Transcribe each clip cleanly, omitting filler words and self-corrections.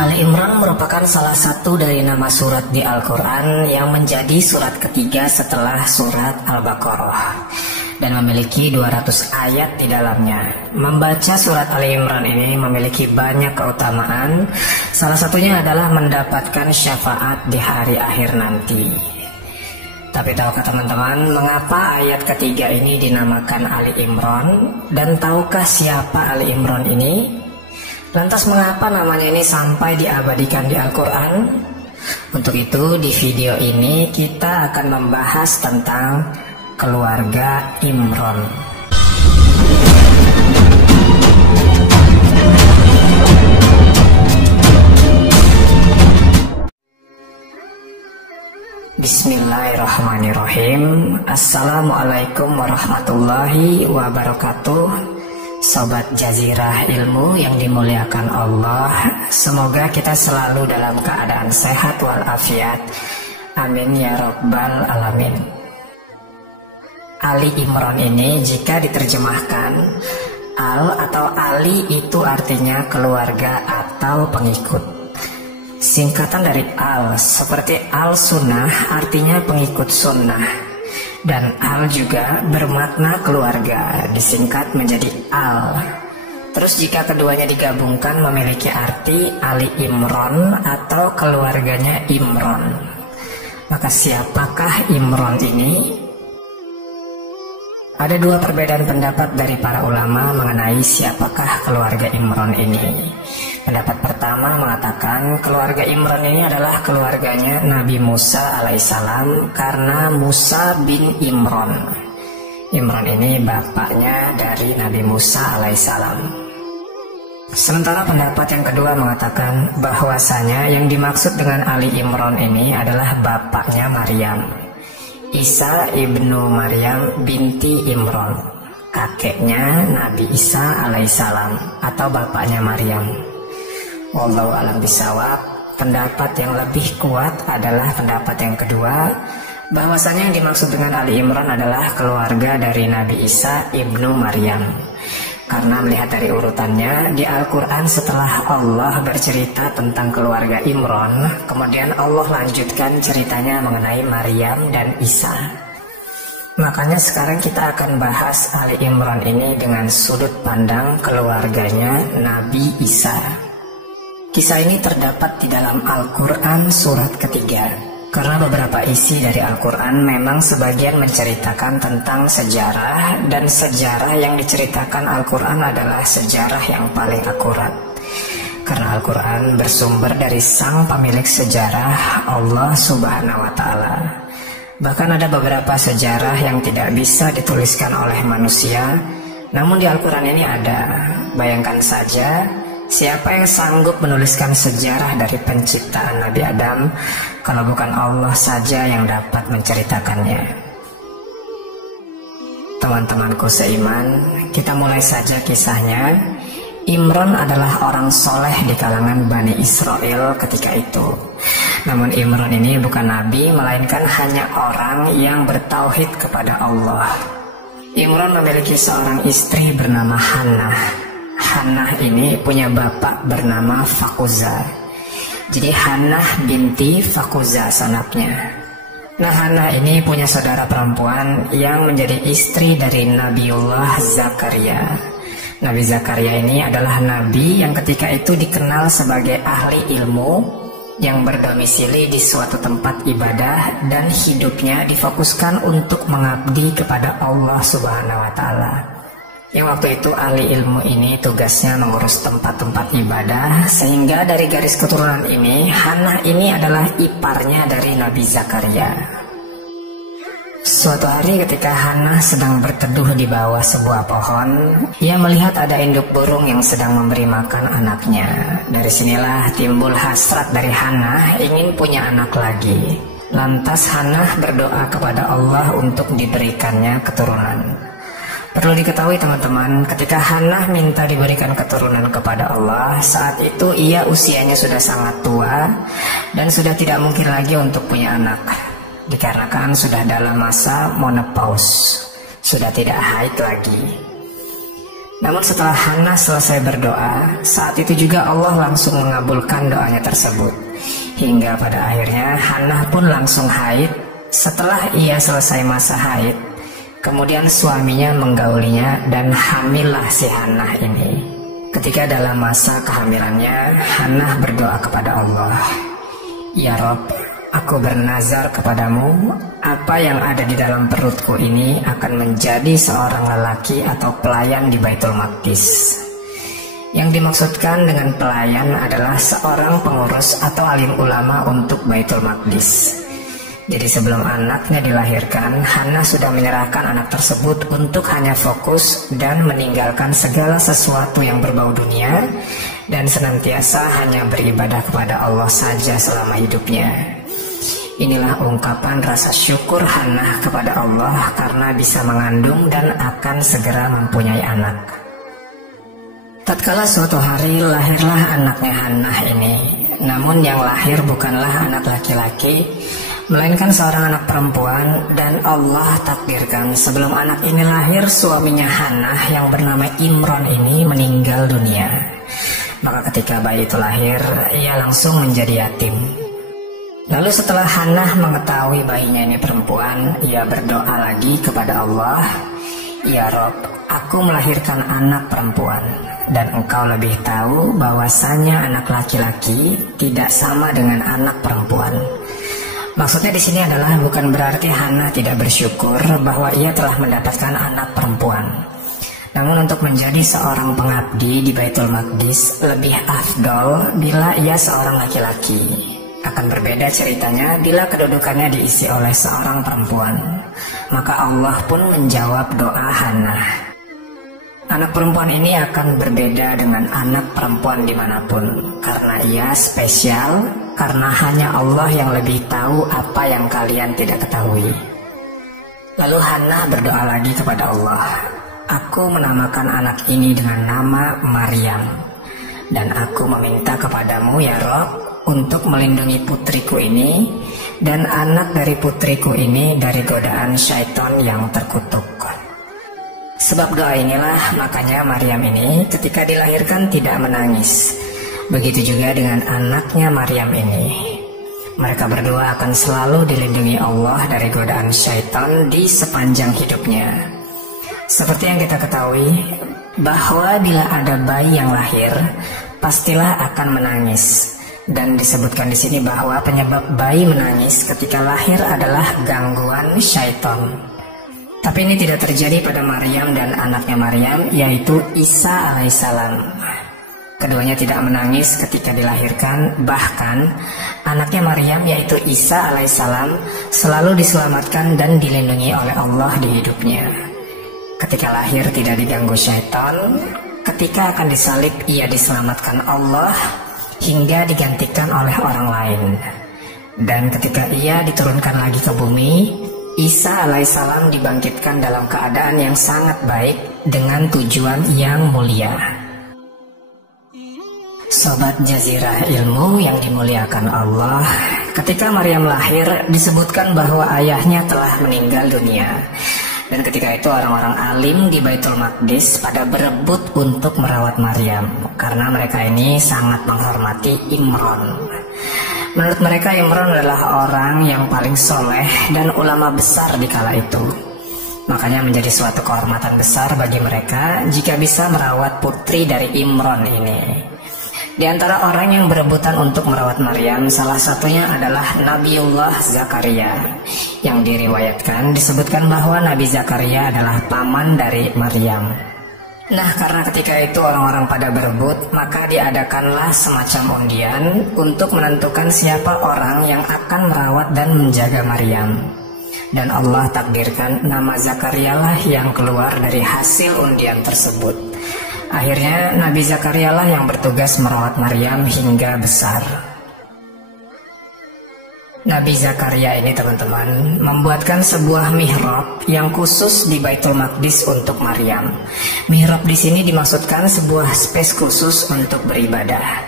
Ali Imran merupakan salah satu dari nama surat di Al-Quran yang menjadi surat ketiga setelah surat Al-Baqarah dan memiliki 200 ayat di dalamnya. Membaca surat Ali Imran ini memiliki banyak keutamaan, salah satunya adalah mendapatkan syafaat di hari akhir nanti. Tapi tahukah teman-teman mengapa ayat ketiga ini dinamakan Ali Imran? Dan tahukah siapa Ali Imran ini? Lantas mengapa namanya ini sampai diabadikan di Al-Quran? Untuk itu di video ini kita akan membahas tentang keluarga Imran. Bismillahirrahmanirrahim. Assalamualaikum warahmatullahi wabarakatuh. Sobat Jazirah Ilmu yang dimuliakan Allah, semoga kita selalu dalam keadaan sehat walafiat. Amin ya rabbal alamin. Ali Imran ini jika diterjemahkan, Al atau Ali itu artinya keluarga atau pengikut. Singkatan dari Al seperti Al-Sunnah artinya pengikut sunnah. Dan Al juga bermakna keluarga, disingkat menjadi Al. Terus jika keduanya digabungkan memiliki arti Ali Imran atau keluarganya Imran. Maka siapakah Imran ini? Ada dua perbedaan pendapat dari para ulama mengenai siapakah keluarga Imran ini. Pendapat pertama mengatakan keluarga Imran ini adalah keluarganya Nabi Musa alaihissalam karena Musa bin Imran. Imran ini bapaknya dari Nabi Musa alaihissalam. Sementara pendapat yang kedua mengatakan bahwasanya yang dimaksud dengan Ali Imran ini adalah bapaknya Maryam, Isa ibnu Maryam binti Imran, kakeknya Nabi Isa alaihissalam atau bapaknya Maryam. Wallahu a'lam bishawab. Pendapat yang lebih kuat adalah pendapat yang kedua, bahwasanya yang dimaksud dengan Ali Imran adalah keluarga dari Nabi Isa ibnu Maryam. Karena melihat dari urutannya di Al-Quran, setelah Allah bercerita tentang keluarga Imran, kemudian Allah lanjutkan ceritanya mengenai Maryam dan Isa. Makanya sekarang kita akan bahas Ali Imran ini dengan sudut pandang keluarganya Nabi Isa. Kisah ini terdapat di dalam Al-Quran surat ketiga. Karena beberapa isi dari Al-Quran memang sebagian menceritakan tentang sejarah, dan sejarah yang diceritakan Al-Quran adalah sejarah yang paling akurat. Karena Al-Quran bersumber dari sang pemilik sejarah, Allah Subhanahu wa Ta'ala. Bahkan ada beberapa sejarah yang tidak bisa dituliskan oleh manusia, namun di Al-Quran ini ada. Bayangkan saja, siapa yang sanggup menuliskan sejarah dari penciptaan Nabi Adam kalau bukan Allah saja yang dapat menceritakannya? Teman-temanku seiman, kita mulai saja kisahnya. Imran adalah orang soleh di kalangan Bani Israel ketika itu. Namun Imran ini bukan nabi, melainkan hanya orang yang bertauhid kepada Allah. Imran memiliki seorang istri bernama Hannah. Hannah ini punya bapak bernama Fakuza. Jadi Hannah binti Fakuza sanaknya. Nah, Hannah ini punya saudara perempuan yang menjadi istri dari Nabiullah Zakaria. Nabi Zakaria ini adalah nabi yang ketika itu dikenal sebagai ahli ilmu, yang berdomisili di suatu tempat ibadah dan hidupnya difokuskan untuk mengabdi kepada Allah Subhanahu wa Ta'ala. Yang waktu itu ahli ilmu ini tugasnya mengurus tempat-tempat ibadah, sehingga dari garis keturunan ini Hannah ini adalah iparnya dari Nabi Zakaria. Suatu hari ketika Hannah sedang berteduh di bawah sebuah pohon, ia melihat ada induk burung yang sedang memberi makan anaknya. Dari sinilah timbul hasrat dari Hannah ingin punya anak lagi. Lantas Hannah berdoa kepada Allah untuk diberikannya keturunan. Perlu diketahui teman-teman, ketika Hannah minta diberikan keturunan kepada Allah, saat itu ia usianya sudah sangat tua dan sudah tidak mungkin lagi untuk punya anak, dikarenakan sudah dalam masa menopause, sudah tidak haid lagi. Namun setelah Hannah selesai berdoa, saat itu juga Allah langsung mengabulkan doanya tersebut. Hingga pada akhirnya Hannah pun langsung haid. Setelah ia selesai masa haid, kemudian suaminya menggaulinya dan hamillah si Hannah ini. Ketika dalam masa kehamilannya, Hannah berdoa kepada Allah, "Ya Rob, aku bernazar kepadamu, apa yang ada di dalam perutku ini akan menjadi seorang lelaki atau pelayan di Baitul Maqdis." Yang dimaksudkan dengan pelayan adalah seorang pengurus atau alim ulama untuk Baitul Maqdis. Jadi sebelum anaknya dilahirkan, Hannah sudah menyerahkan anak tersebut untuk hanya fokus dan meninggalkan segala sesuatu yang berbau dunia dan senantiasa hanya beribadah kepada Allah saja selama hidupnya. Inilah ungkapan rasa syukur Hannah kepada Allah karena bisa mengandung dan akan segera mempunyai anak. Tatkala suatu hari lahirlah anaknya Hannah ini. Namun yang lahir bukanlah anak laki-laki, melainkan seorang anak perempuan, dan Allah takdirkan sebelum anak ini lahir, suaminya Hannah yang bernama Imron ini meninggal dunia. Maka ketika bayi itu lahir, ia langsung menjadi yatim. Lalu setelah Hannah mengetahui bayinya ini perempuan, ia berdoa lagi kepada Allah, "Ya Rob, aku melahirkan anak perempuan, dan engkau lebih tahu bahwasanya anak laki-laki tidak sama dengan anak perempuan." Maksudnya di sini adalah bukan berarti Hannah tidak bersyukur bahwa ia telah mendapatkan anak perempuan. Namun untuk menjadi seorang pengabdi di Baitul Maqdis lebih afdol bila ia seorang laki-laki. Akan berbeda ceritanya bila kedudukannya diisi oleh seorang perempuan. Maka Allah pun menjawab doa Hannah. Anak perempuan ini akan berbeda dengan anak perempuan dimanapun, karena ia spesial, karena hanya Allah yang lebih tahu apa yang kalian tidak ketahui. Lalu Hannah berdoa lagi kepada Allah, "Aku menamakan anak ini dengan nama Maryam, dan aku meminta kepadamu ya Rob untuk melindungi putriku ini dan anak dari putriku ini dari godaan syaitan yang terkutuk." Sebab doa inilah makanya Maryam ini ketika dilahirkan tidak menangis. Begitu juga dengan anaknya Maryam ini. Mereka berdua akan selalu dilindungi Allah dari godaan syaitan di sepanjang hidupnya. Seperti yang kita ketahui bahwa bila ada bayi yang lahir, pastilah akan menangis. Dan disebutkan di sini bahwa penyebab bayi menangis ketika lahir adalah gangguan syaitan. Tapi ini tidak terjadi pada Maryam dan anaknya Maryam, yaitu Isa alaihissalam. Keduanya tidak menangis ketika dilahirkan, bahkan anaknya Maryam yaitu Isa alaihissalam selalu diselamatkan dan dilindungi oleh Allah di hidupnya. Ketika lahir tidak diganggu syaitan, ketika akan disalib ia diselamatkan Allah hingga digantikan oleh orang lain. Dan ketika ia diturunkan lagi ke bumi, Isa alaihissalam dibangkitkan dalam keadaan yang sangat baik dengan tujuan yang mulia. Sobat Jazirah Ilmu yang dimuliakan Allah, ketika Maryam lahir disebutkan bahwa ayahnya telah meninggal dunia. Dan ketika itu orang-orang alim di Baitul Maqdis pada berebut untuk merawat Maryam, karena mereka ini sangat menghormati Imron. Menurut mereka Imron adalah orang yang paling soleh dan ulama besar di kala itu. Makanya menjadi suatu kehormatan besar bagi mereka jika bisa merawat putri dari Imron ini. Di antara orang yang berebutan untuk merawat Maryam, salah satunya adalah Nabiullah Zakaria. Yang diriwayatkan disebutkan bahwa Nabi Zakaria adalah paman dari Maryam. Nah, karena ketika itu orang-orang pada berebut, maka diadakanlah semacam undian untuk menentukan siapa orang yang akan merawat dan menjaga Maryam. Dan Allah takdirkan nama Zakaria lah yang keluar dari hasil undian tersebut. Akhirnya Nabi Zakaria lah yang bertugas merawat Maryam hingga besar. Nabi Zakaria ini teman-teman membuatkan sebuah mihrab yang khusus di Baitul Maqdis untuk Maryam. Mihrab di sini dimaksudkan sebuah space khusus untuk beribadah,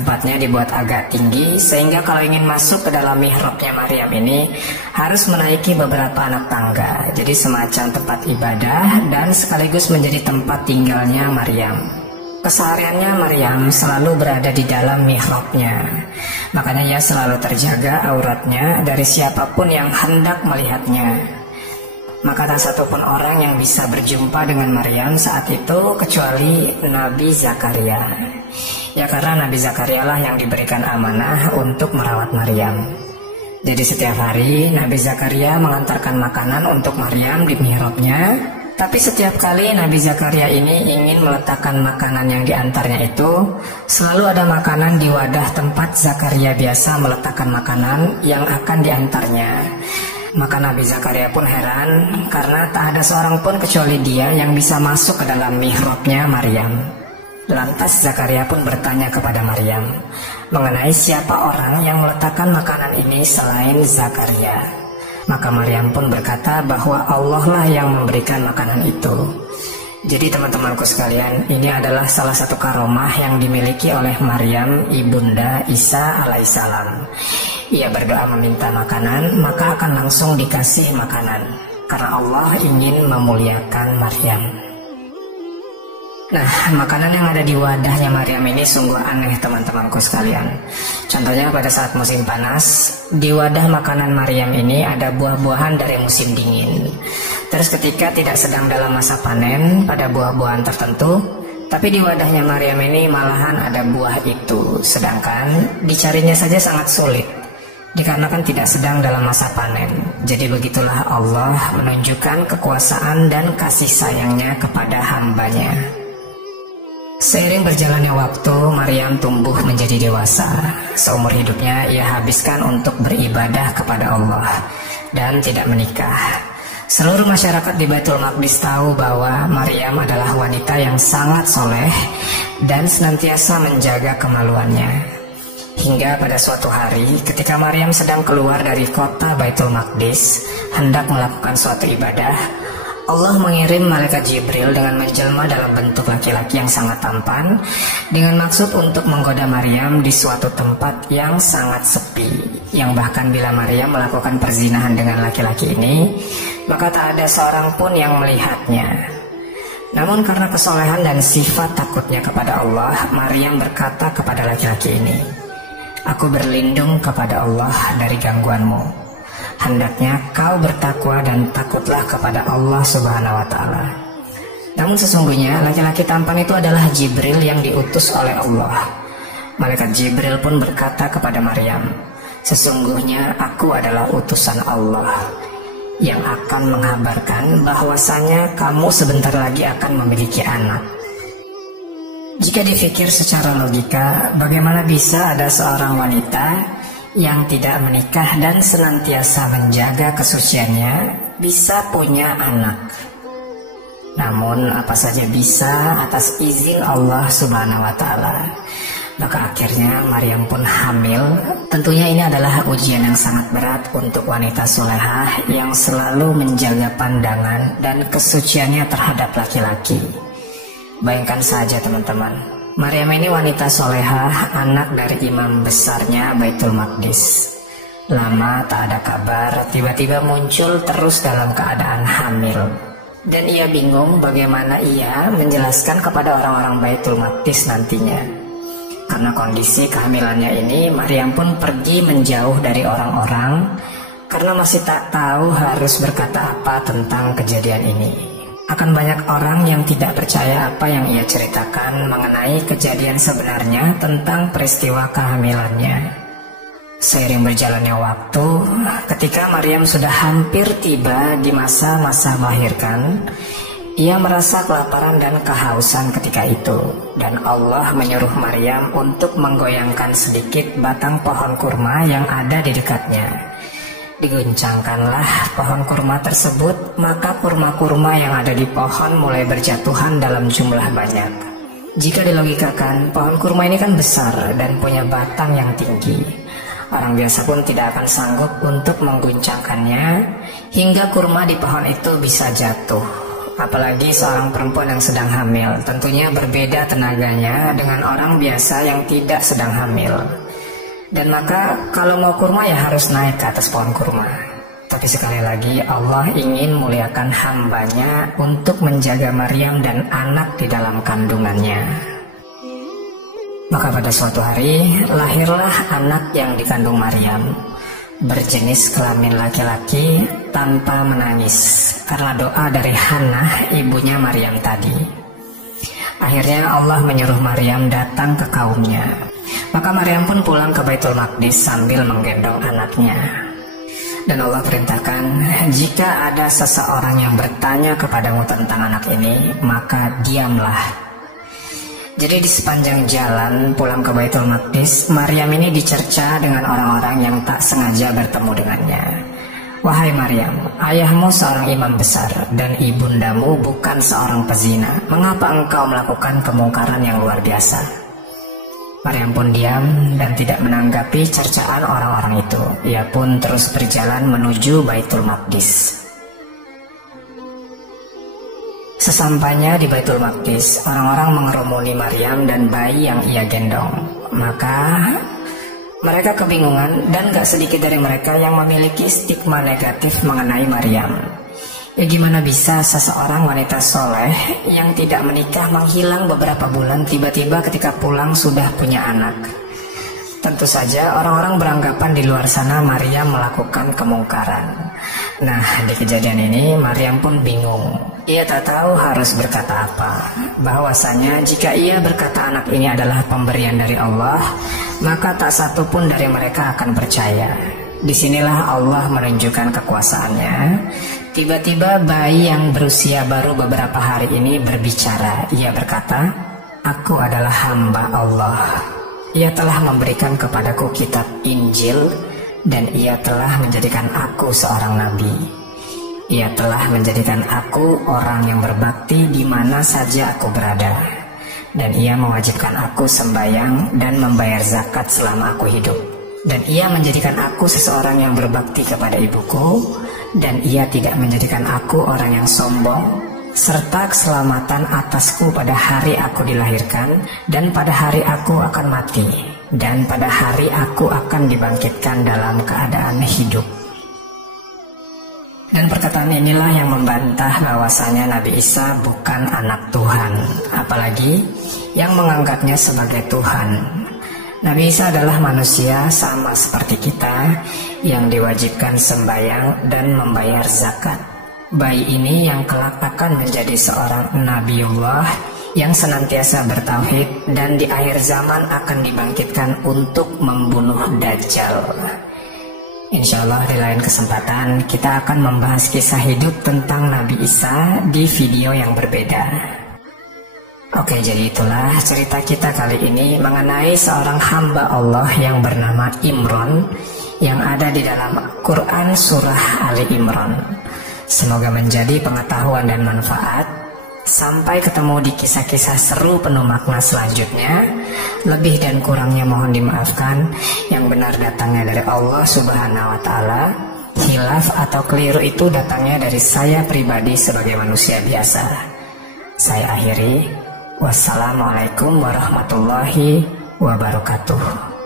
Tempatnya dibuat agak tinggi sehingga kalau ingin masuk ke dalam mihrabnya Maryam ini harus menaiki beberapa anak tangga. Jadi semacam tempat ibadah dan sekaligus menjadi tempat tinggalnya Maryam. Kesehariannya Maryam selalu berada di dalam mihrabnya. Makanya ia selalu terjaga auratnya dari siapapun yang hendak melihatnya. Maka tak satupun orang yang bisa berjumpa dengan Maryam saat itu kecuali Nabi Zakaria. Ya karena Nabi Zakaria lah yang diberikan amanah untuk merawat Maryam. Jadi setiap hari Nabi Zakaria mengantarkan makanan untuk Maryam di mihrabnya. Tapi setiap kali Nabi Zakaria ini ingin meletakkan makanan yang diantarnya itu, selalu ada makanan di wadah tempat Zakaria biasa meletakkan makanan yang akan diantarnya. Maka Nabi Zakaria pun heran karena tak ada seorang pun kecuali dia yang bisa masuk ke dalam mihrabnya Maryam. Lantas Zakaria pun bertanya kepada Maryam mengenai siapa orang yang meletakkan makanan ini selain Zakaria. Maka Maryam pun berkata bahwa Allah lah yang memberikan makanan itu. Jadi teman-temanku sekalian, ini adalah salah satu karomah yang dimiliki oleh Maryam ibunda Isa alaihissalam. Ia berdoa meminta makanan, maka akan langsung dikasih makanan, karena Allah ingin memuliakan Maryam. Nah, makanan yang ada di wadahnya Maryam ini sungguh aneh teman-temanku sekalian. Contohnya pada saat musim panas, di wadah makanan Maryam ini ada buah-buahan dari musim dingin. Terus ketika tidak sedang dalam masa panen pada buah-buahan tertentu, tapi di wadahnya Maryam ini malahan ada buah itu. Sedangkan dicarinya saja sangat sulit, dikarenakan tidak sedang dalam masa panen. Jadi begitulah Allah menunjukkan kekuasaan dan kasih sayangnya kepada hambanya. Seiring berjalannya waktu, Maryam tumbuh menjadi dewasa. Seumur hidupnya ia habiskan untuk beribadah kepada Allah dan tidak menikah. Seluruh masyarakat di Baitul Maqdis tahu bahwa Maryam adalah wanita yang sangat soleh dan senantiasa menjaga kemaluannya. Hingga pada suatu hari ketika Maryam sedang keluar dari kota Baitul Maqdis hendak melakukan suatu ibadah, Allah mengirim malaikat Jibril dengan menjelma dalam bentuk laki-laki yang sangat tampan dengan maksud untuk menggoda Maryam di suatu tempat yang sangat sepi, yang bahkan bila Maryam melakukan perzinahan dengan laki-laki ini, maka tak ada seorang pun yang melihatnya. Namun karena kesolehan dan sifat takutnya kepada Allah, Maryam berkata kepada laki-laki ini, "Aku berlindung kepada Allah dari gangguanmu. Hendaknya kau bertakwa dan takutlah kepada Allah Subhanahu wa Ta'ala." Namun sesungguhnya laki-laki tampan itu adalah Jibril yang diutus oleh Allah. Malaikat Jibril pun berkata kepada Maryam, "Sesungguhnya aku adalah utusan Allah yang akan menghabarkan bahwasanya kamu sebentar lagi akan memiliki anak." Jika dipikir secara logika, bagaimana bisa ada seorang wanita yang tidak menikah dan senantiasa menjaga kesuciannya bisa punya anak? Namun apa saja bisa atas izin Allah Subhanahu wa Ta'ala. Maka akhirnya Maryam pun hamil. Tentunya ini adalah ujian yang sangat berat untuk wanita solehah yang selalu menjaga pandangan dan kesuciannya terhadap laki-laki. Bayangkan saja teman-teman, Maryam ini wanita solehah, anak dari imam besarnya Baitul Maqdis. Lama tak ada kabar, tiba-tiba muncul terus dalam keadaan hamil. Dan ia bingung bagaimana ia menjelaskan kepada orang-orang Baitul Maqdis nantinya. Karena kondisi kehamilannya ini, Maryam pun pergi menjauh dari orang-orang karena masih tak tahu harus berkata apa tentang kejadian ini. Akan banyak orang yang tidak percaya apa yang ia ceritakan mengenai kejadian sebenarnya tentang peristiwa kehamilannya. Seiring berjalannya waktu, ketika Maryam sudah hampir tiba di masa-masa melahirkan, ia merasa kelaparan dan kehausan ketika itu. Dan Allah menyuruh Maryam untuk menggoyangkan sedikit batang pohon kurma yang ada di dekatnya. Diguncangkanlah pohon kurma tersebut, maka kurma-kurma yang ada di pohon mulai berjatuhan dalam jumlah banyak. Jika dilogikakan, pohon kurma ini kan besar dan punya batang yang tinggi. Orang biasa pun tidak akan sanggup untuk mengguncangkannya hingga kurma di pohon itu bisa jatuh. Apalagi seorang perempuan yang sedang hamil, tentunya berbeda tenaganya dengan orang biasa yang tidak sedang hamil. Dan maka kalau mau kurma ya harus naik ke atas pohon kurma. Tapi sekali lagi Allah ingin muliakan hambanya untuk menjaga Maryam dan anak di dalam kandungannya. Maka pada suatu hari lahirlah anak yang dikandung Maryam, berjenis kelamin laki-laki tanpa menangis karena doa dari Hannah ibunya Maryam tadi. Akhirnya Allah menyuruh Maryam datang ke kaumnya. Maka Maryam pun pulang ke Baitul Maqdis sambil menggendong anaknya. Dan Allah perintahkan, jika ada seseorang yang bertanya kepadamu tentang anak ini, maka diamlah. Jadi di sepanjang jalan pulang ke Baitul Maqdis, Maryam ini dicerca dengan orang-orang yang tak sengaja bertemu dengannya. Wahai Maryam, ayahmu seorang imam besar dan ibundamu bukan seorang pezina. Mengapa engkau melakukan kemungkaran yang luar biasa? Maryam pun diam dan tidak menanggapi cercaan orang-orang itu. Ia pun terus berjalan menuju Baitul Maqdis. Sesampainya di Baitul Maqdis, orang-orang mengerumuni Maryam dan bayi yang ia gendong. Maka mereka kebingungan dan gak sedikit dari mereka yang memiliki stigma negatif mengenai Maryam. Ya gimana bisa seseorang wanita soleh yang tidak menikah menghilang beberapa bulan tiba-tiba ketika pulang sudah punya anak? Tentu saja orang-orang beranggapan di luar sana Maryam melakukan kemungkaran. Nah, di kejadian ini Maryam pun bingung. Ia tak tahu harus berkata apa. Bahwasanya jika ia berkata anak ini adalah pemberian dari Allah, maka tak satu pun dari mereka akan percaya. Disinilah Allah menunjukkan kekuasaannya. Tiba-tiba bayi yang berusia baru beberapa hari ini berbicara. Ia berkata, "Aku adalah hamba Allah. Ia telah memberikan kepadaku kitab Injil dan ia telah menjadikan aku seorang nabi. Ia telah menjadikan aku orang yang berbakti di mana saja aku berada. Dan ia mewajibkan aku sembahyang dan membayar zakat selama aku hidup. Dan ia menjadikan aku seseorang yang berbakti kepada ibuku. Dan ia tidak menjadikan aku orang yang sombong. Serta keselamatan atasku pada hari aku dilahirkan, dan pada hari aku akan mati, dan pada hari aku akan dibangkitkan dalam keadaan hidup." Dan perkataan inilah yang membantah bahwasanya Nabi Isa bukan anak Tuhan, apalagi yang menganggapnya sebagai Tuhan. Nabi Isa adalah manusia sama seperti kita yang diwajibkan sembahyang dan membayar zakat. Bayi ini yang kelak akan menjadi seorang Nabiullah yang senantiasa bertauhid dan di akhir zaman akan dibangkitkan untuk membunuh Dajjal. Insya Allah di lain kesempatan kita akan membahas kisah hidup tentang Nabi Isa di video yang berbeda. Oke, jadi itulah cerita kita kali ini mengenai seorang hamba Allah yang bernama Imran yang ada di dalam Quran Surah Ali Imran. Semoga menjadi pengetahuan dan manfaat. Sampai ketemu di kisah-kisah seru penuh makna selanjutnya. Lebih dan kurangnya mohon dimaafkan. Yang benar datangnya dari Allah Subhanahu wa Ta'ala. Hilaf atau keliru itu datangnya dari saya pribadi sebagai manusia biasa. Saya akhiri. Wassalamualaikum warahmatullahi wabarakatuh.